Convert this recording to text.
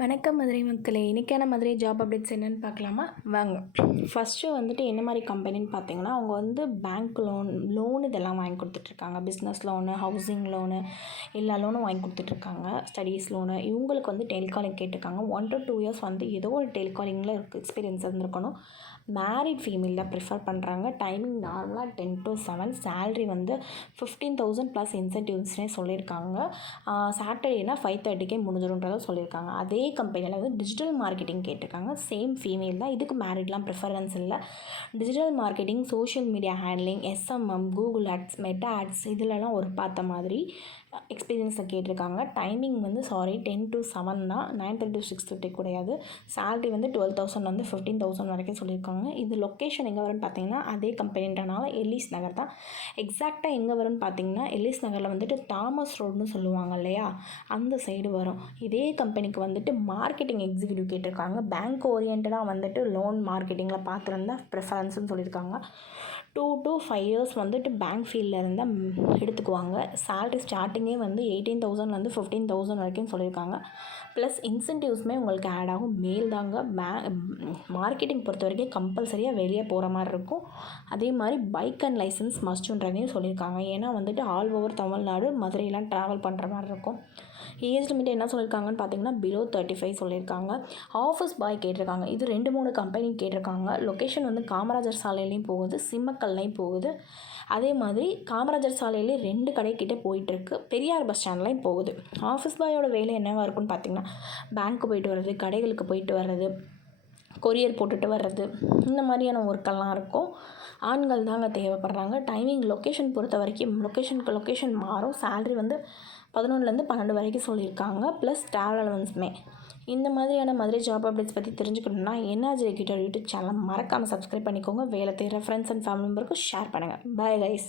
வணக்கம் மதுரை மக்களே இன்றைக்கான மதுரை ஜாப் அப்டேட்ஸ் என்னென்னு பார்க்கலாமா? வாங்க. ஃபஸ்ட்டு வந்துட்டு என்ன மாதிரி கம்பெனின்னு பார்த்தீங்கன்னா அவங்க வந்து பேங்க் லோன் லோன் இதெல்லாம் வாங்கி கொடுத்துட்ருக்காங்க. பிஸ்னஸ் லோனு ஹவுசிங் லோனு எல்லா லோனும் வாங்கி கொடுத்துட்ருக்காங்க. ஸ்டடீஸ் லோனு இவங்களுக்கு வந்து டெலிகாலிங் கேட்டிருக்காங்க. ஒன் டு டூ இயர்ஸ் வந்து ஏதோ ஒரு டெலிகாலிங்கில் எக்ஸ்பீரியன்ஸ் இருந்திருக்கணும். மேரிட் ஃபீமேல் தான் ப்ரிஃபர் பண்ணுறாங்க டைமிங் நார்மலாக டென் டு செவன் சேல்ரி வந்து ஃபிஃப்டீன் தௌசண்ட் ப்ளஸ் இன்சென்டிவ்ஸ்னே சொல்லியிருக்காங்க. சாட்டர்டேனா ஃபைவ் தேர்ட்டிக்கே முடிஞ்சிடும்ன்றதை சொல்லியிருக்காங்க. அதே கம்பெனியில் வந்து டிஜிட்டல் மார்க்கெட்டிங் கேட்டிருக்காங்க. சேம் ஃபீமேல் தான். இதுக்கு மேரிட்லாம் ப்ரிஃபரன்ஸ் இல்லை. Digital marketing social media handling SMM Google ads Meta ads இதிலலாம் ஒரு பார்த்த மாதிரி எக்ஸ்பீரியன்ஸில் கேட்டிருக்காங்க. டைமிங் வந்து சாரி டென் டு செவன் தான். Nine thirty to six thirty கிடையாது. சேல்ரி வந்து டுவெல் தௌசண்ட் வந்து ஃபிஃப்டீன் தௌசண்ட் வரைக்கும் சொல்லியிருக்காங்க. இது லொக்கேஷன் எங்கே வரும்னு பார்த்தீங்கன்னா அதே கம்பெனின்றனால எல்லிஸ் நகர் தான். எக்ஸாக்டாக எங்கே வரும்னு பார்த்தீங்கன்னா எல்லிஸ் நகரில் வந்துட்டு தாமஸ் ரோடுன்னு சொல்லுவாங்க இல்லையா? அந்த சைடு வரும். இதே கம்பெனிக்கு வந்துட்டு மார்க்கெட்டிங் எக்ஸிக்யூட்டிவ் கேட்டிருக்காங்க. பேங்க் ஓரியன்டாக வந்துட்டு லோன் மார்க்கெட்டிங்கில் பார்த்துருந்தா ப்ரிஃபரன்ஸ்னு சொல்லியிருக்காங்க. டூ டு ஃபைவ் இயர்ஸ் வந்துட்டு பேங்க் ஃபீல்டில் இருந்தால் எடுத்துக்குவாங்க. சேலரி ஸ்டார்டிங்கே வந்து எயிட்டீன் தௌசண்ட்லேருந்து ஃபிஃப்டீன் தௌசண்ட் வரைக்கும் சொல்லியிருக்காங்க. ப்ளஸ் இன்சென்டிவ்ஸுமே உங்களுக்கு ஆட் ஆகும். மேல் தாங்க பே மார்க்கெட்டிங் பொறுத்த வரைக்கும் கம்பல்சரியாக வெளியே போகிற மாதிரி இருக்கும். அதே மாதிரி பைக் அண்ட் லைசன்ஸ் மஸ்ட்டுன்றதையும் சொல்லியிருக்காங்க. ஏன்னா வந்துட்டு ஆல் ஓவர் தமிழ்நாடு மதுரையெலாம் ட்ராவல் பண்ணுற மாதிரி இருக்கும். ஏஜ் லிமிட் என்ன சொல்லியிருக்காங்கன்னு பார்த்தீங்கன்னா பிலோ தேர்ட்டி தேர்ட்டி ஃபைவ் சொல்லியிருக்காங்க. ஆஃபீஸ் பாய் கேட்டிருக்காங்க. இது ரெண்டு மூணு கம்பெனி கேட்டிருக்காங்க. லொக்கேஷன் வந்து காமராஜர் சாலையிலையும் போகுது சிம்மக்கல்லையும் போகுது. அதே மாதிரி காமராஜர் சாலையிலே ரெண்டு கடைக்கிட்டே போயிட்டுருக்கு. பெரியார் பஸ் ஸ்டாண்ட்லையும் போகுது. ஆஃபீஸ் பாயோட வேலை என்னவாக இருக்குன்னு பார்த்தீங்கன்னா பேங்க்கு போயிட்டு வர்றது கடைகளுக்கு போயிட்டு வர்றது கொரியர் போட்டுட்டு வர்றது. இந்த மாதிரியான ஒர்க்கெல்லாம் இருக்கும். ஆண்கள் தாங்க தேவைப்படுறாங்க. டைமிங் லொக்கேஷன் பொறுத்த வரைக்கும் லொக்கேஷனுக்கு லொக்கேஷன் மாறும். சேல்ரி வந்து பதினொன்றுலேருந்து பன்னெண்டு வரைக்கும் சொல்லியிருக்காங்க. ப்ளஸ் ட்ராவல் அலவன்ஸுமே இந்த மாதிரியான மதுரை ஜாப் அப்டேட்ஸ் பற்றி தெரிஞ்சுக்கணுன்னா என்ஆர்ஜி கிட்ட யூடியூப் சேனலை மறக்காமல் சப்ஸ்கிரைப் பண்ணிக்கோங்க. வேலை தேடுற ஃப்ரெண்ட்ஸ் அண்ட் ஃபேமிலி மெம்பருக்கு ஷேர் பண்ணுங்கள் பாய் கைஸ்